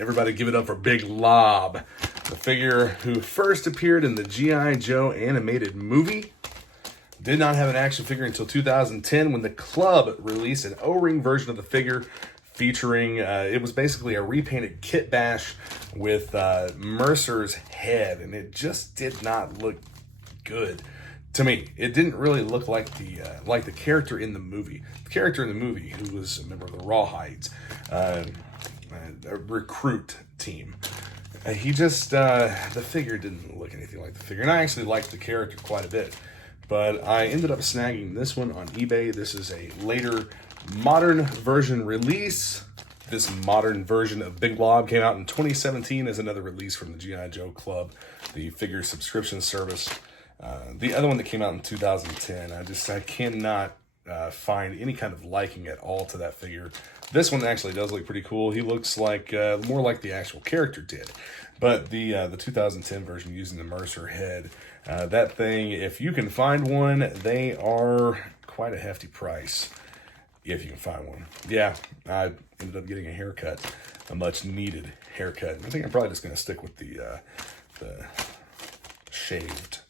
Everybody give it up for Big Lob, the figure who first appeared in the G.I. Joe animated movie. Did not have an action figure until 2010 when the club released an O-ring version of the figure featuring, it was basically a repainted kit bash with Mercer's head, and it just did not look good to me. It didn't really look like the character in the movie. The character in the movie, who was a member of the Rawhides, a recruit team. He just, the figure didn't look anything like the figure. And I actually liked the character quite a bit. But I ended up snagging this one on eBay. This is a later modern version release. This modern version of Big Lob came out in 2017 as another release from the G.I. Joe Club, the figure subscription service. The other one that came out in 2010, I cannot find any kind of liking at all to that figure. This one actually does look pretty cool. He looks like more like the actual character did. But the 2010 version using the Mercer head, that thing, if you can find one, they are quite a hefty price. If you can find one. Yeah, I ended up getting a haircut, a much needed haircut. I think I'm probably just going to stick with the shaved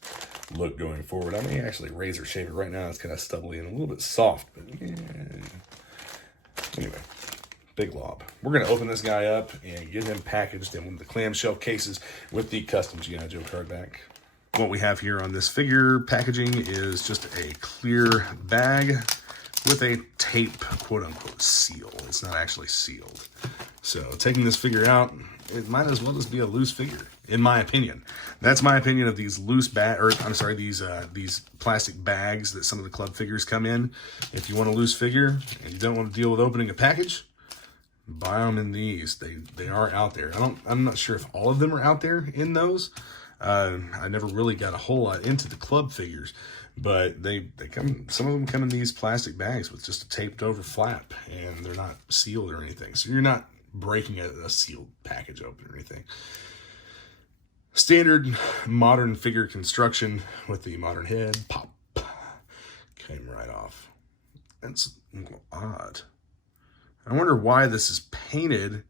look going forward. I may actually razor shave it right now. It's kind of stubbly and a little bit soft, but yeah. Anyway, Big Lob. We're going to open this guy up and get him packaged in one of the clamshell cases with the custom G.I. Joe card back. What we have here on this figure packaging is just a clear bag with a tape, quote-unquote, seal. It's not actually sealed. So taking this figure out, it might as well just be a loose figure, in my opinion. That's my opinion of these loose these plastic bags that some of the club figures come in. If you want a loose figure and you don't want to deal with opening a package, buy them in these. They are out there. I'm not sure if all of them are out there in those. I never really got a whole lot into the club figures, but they come. Some of them come in these plastic bags with just a taped over flap, and they're not sealed or anything. So you're not breaking a sealed package open or anything. Standard modern figure construction with the modern head. Pop. Came right off. That's a little odd. I wonder why this is painted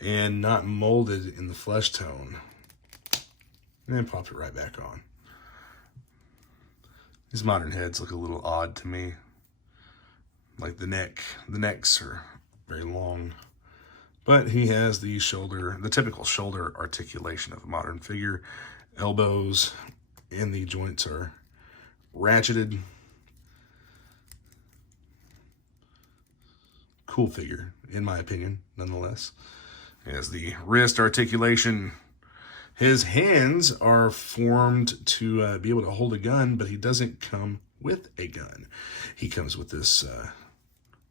and not molded in the flesh tone. And then popped it right back on. These modern heads look a little odd to me. Like the necks are very long. But he has the typical shoulder articulation of a modern figure. Elbows and the joints are ratcheted. Cool figure, in my opinion, nonetheless. He has the wrist articulation. His hands are formed to be able to hold a gun, but he doesn't come with a gun. He comes with this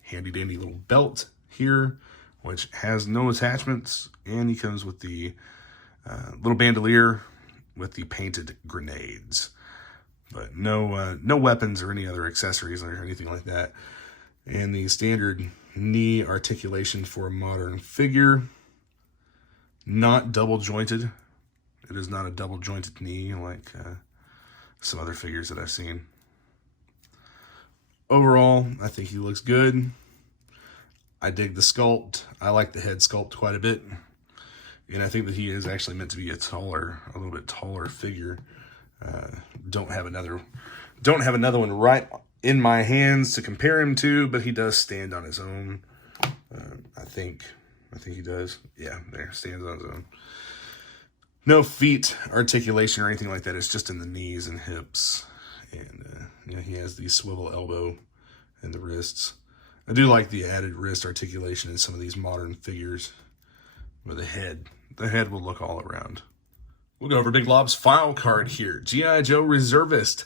handy-dandy little belt here, which has no attachments, and he comes with the little bandolier with the painted grenades. But no weapons or any other accessories or anything like that. And the standard knee articulation for a modern figure. Not double-jointed. It is not a double-jointed knee like some other figures that I've seen. Overall, I think he looks good. I dig the sculpt. I like the head sculpt quite a bit. And I think that he is actually meant to be a little bit taller figure. Don't have another one right in my hands to compare him to, but he does stand on his own. I think he does. Yeah, there, stands on his own. No feet articulation or anything like that. It's just in the knees and hips. And he has the swivel elbow and the wrists. I do like the added wrist articulation in some of these modern figures. But the head will look all around. We'll go over Big Lob's file card here. G.I. Joe Reservist.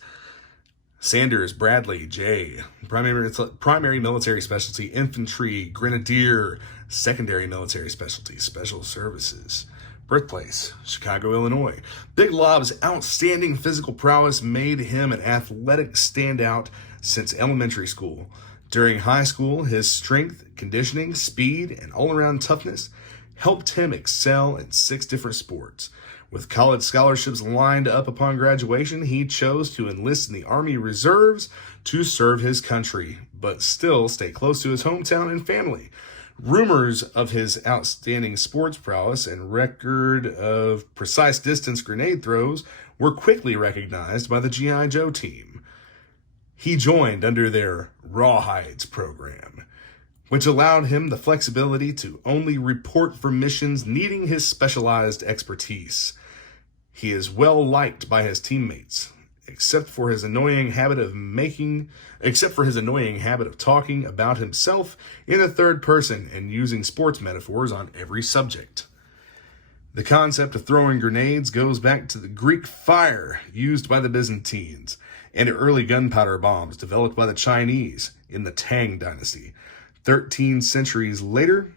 Sanders, Bradley, J. Primary military specialty, infantry, grenadier. Secondary military specialty, special services. Birthplace, Chicago, Illinois. Big Lob's outstanding physical prowess made him an athletic standout since elementary school. During high school, his strength, conditioning, speed, and all-around toughness helped him excel in 6 different sports. With college scholarships lined up upon graduation, he chose to enlist in the Army Reserves to serve his country, but still stay close to his hometown and family. Rumors of his outstanding sports prowess and record of precise distance grenade throws were quickly recognized by the G.I. Joe team. He joined under their Rawhides program, which allowed him the flexibility to only report for missions needing his specialized expertise. He is well liked by his teammates, except for his annoying habit of talking about himself in the third person and using sports metaphors on every subject. The concept of throwing grenades goes back to the Greek fire used by the Byzantines and early gunpowder bombs developed by the Chinese in the Tang Dynasty. 13 centuries later,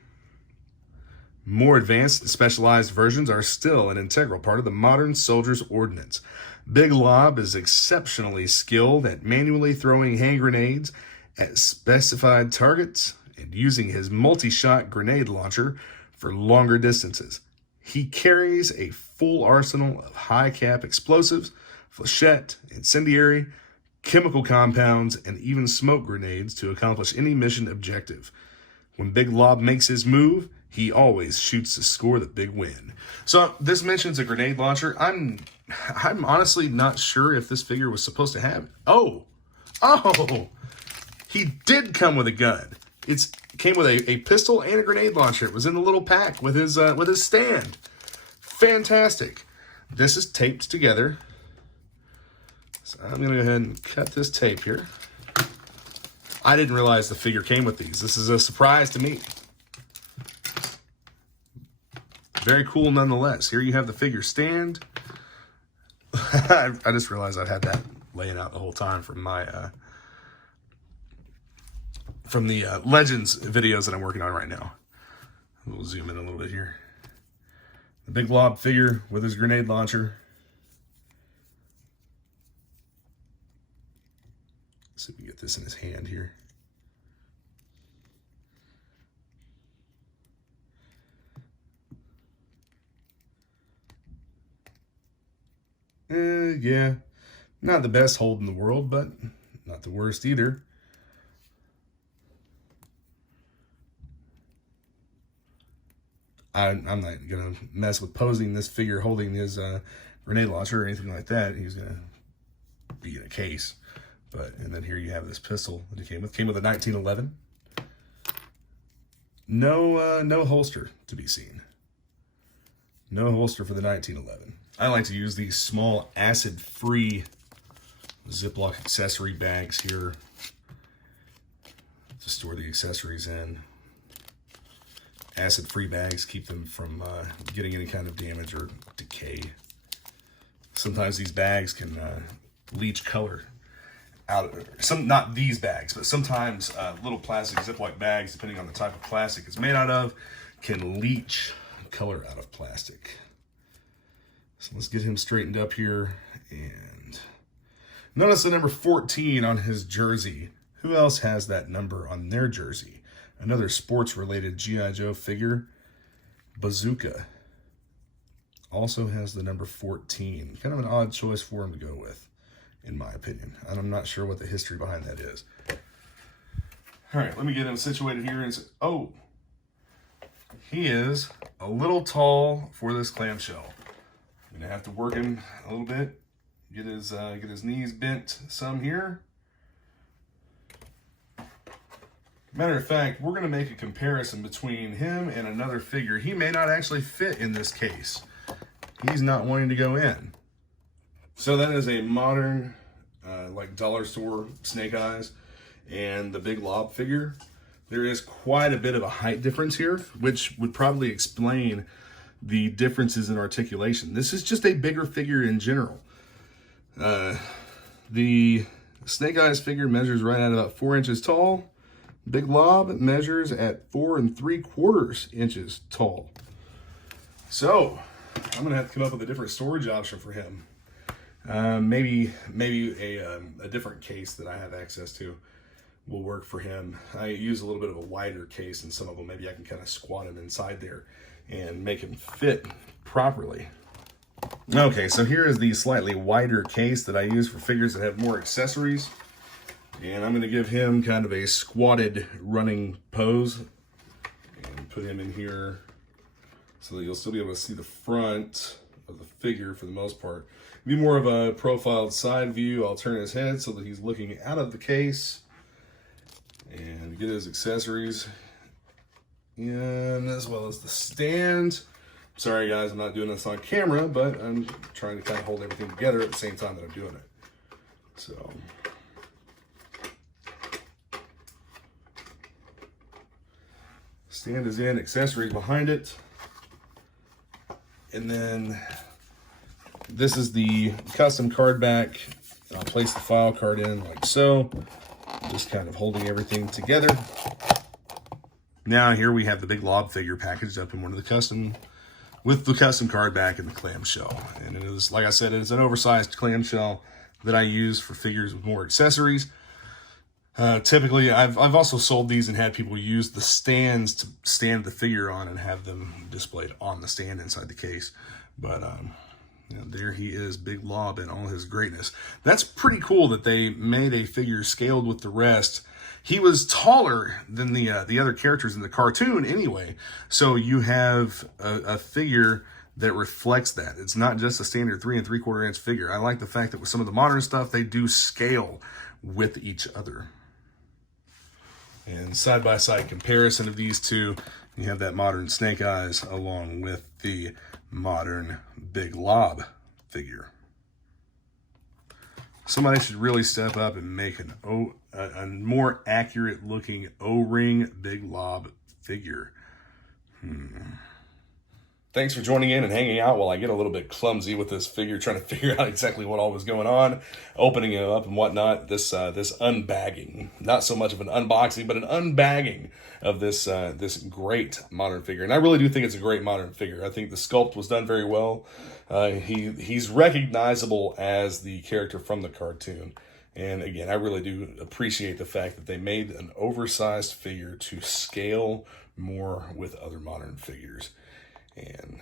more advanced and specialized versions are still an integral part of the modern soldier's ordnance. Big Lob is exceptionally skilled at manually throwing hand grenades at specified targets and using his multi-shot grenade launcher for longer distances. He carries a full arsenal of high-cap explosives, flechette, incendiary, chemical compounds, and even smoke grenades to accomplish any mission objective. When Big Lob makes his move, he always shoots to score the big win. So this mentions a grenade launcher. I'm honestly not sure if this figure was supposed to have it. Oh, he did come with a gun. It came with a pistol and a grenade launcher. It was in the little pack with his stand. Fantastic. This is taped together. So I'm going to go ahead and cut this tape here. I didn't realize the figure came with these. This is a surprise to me. Very cool nonetheless. Here you have the figure stand. I just realized I'd had that laying out the whole time from my from the Legends videos that I'm working on right now. We'll zoom in a little bit here. The Big Lob figure with his grenade launcher. Let's see if we can get this in his hand here. Yeah, not the best hold in the world, but not the worst either. I'm not going to mess with posing this figure holding his grenade launcher or anything like that. He's going to be in a case. And then here you have this pistol that he came with. Came with a 1911. No holster to be seen. No holster for the 1911. I like to use these small acid-free Ziploc accessory bags here to store the accessories in. Acid-free bags keep them from getting any kind of damage or decay. Sometimes these bags can leach color out of not these bags, but sometimes little plastic Ziploc bags, depending on the type of plastic it's made out of, can leach color out of plastic. So let's get him straightened up here. And notice the number 14 on his jersey. Who else has that number on their jersey? Another sports-related G.I. Joe figure, Bazooka, also has the number 14. Kind of an odd choice for him to go with, in my opinion. And I'm not sure what the history behind that is. All right, let me get him situated here. Oh, he is a little tall for this clamshell. I'm gonna have to work him a little bit, get his knees bent some here. Matter of fact, we're gonna make a comparison between him and another figure. He may not actually fit in this case. He's not wanting to go in. So that is a modern, like dollar store Snake Eyes and the Big Lob figure. There is quite a bit of a height difference here, which would probably explain the differences in articulation. This is just a bigger figure in general. The Snake Eyes figure measures right at about 4 inches tall. Big Lob measures at 4 3/4 inches tall. So I'm gonna have to come up with a different storage option for him. Maybe a different case that I have access to will work for him. I use a little bit of a wider case in some of them. Maybe I can kind of squat him inside there and make him fit properly. Okay, so here is the slightly wider case that I use for figures that have more accessories. And I'm going to give him kind of a squatted running pose. put him in here so that you'll still be able to see the front of the figure for the most part. Be more of a profiled side view. I'll turn his head so that he's looking out of the case and get his accessories in, as well as the stand. Sorry guys, I'm not doing this on camera, but I'm trying to kind of hold everything together at the same time that I'm doing it. So stand is in, accessories behind it. And then this is the custom card back. I'll place the file card in like so, just kind of holding everything together. Now here we have the big lob figure packaged up in one of the custom, with the custom card back and the clamshell. And it is, like I said, it is an oversized clamshell that I use for figures with more accessories. Typically, I've also sold these and had people use the stands to stand the figure on and have them displayed on the stand inside the case. But you know, there he is, Big Lob in all his greatness. That's pretty cool that they made a figure scaled with the rest. He was taller than the other characters in the cartoon anyway, so you have a figure that reflects that. It's not just a standard 3 3/4 inch figure. I like the fact that with some of the modern stuff, they do scale with each other. And side-by-side comparison of these two, you have that modern Snake Eyes along with the modern Big Lob figure. Somebody should really step up and make a more accurate looking O-ring Big Lob figure. Thanks for joining in and hanging out while I get a little bit clumsy with this figure, trying to figure out exactly what all was going on, opening it up and whatnot. This unbagging, not so much of an unboxing, but an unbagging of this this great modern figure. And I really do think it's a great modern figure. I think the sculpt was done very well. He's recognizable as the character from the cartoon. And again, I really do appreciate the fact that they made an oversized figure to scale more with other modern figures. And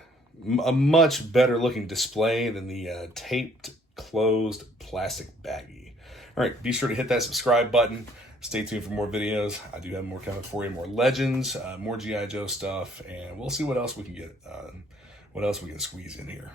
a much better looking display than the taped closed plastic baggie. All right, be sure to hit that subscribe button. Stay tuned for more videos. I do have more coming for you, more Legends, more G.I. Joe stuff, and we'll see what else we can get, what else we can squeeze in here.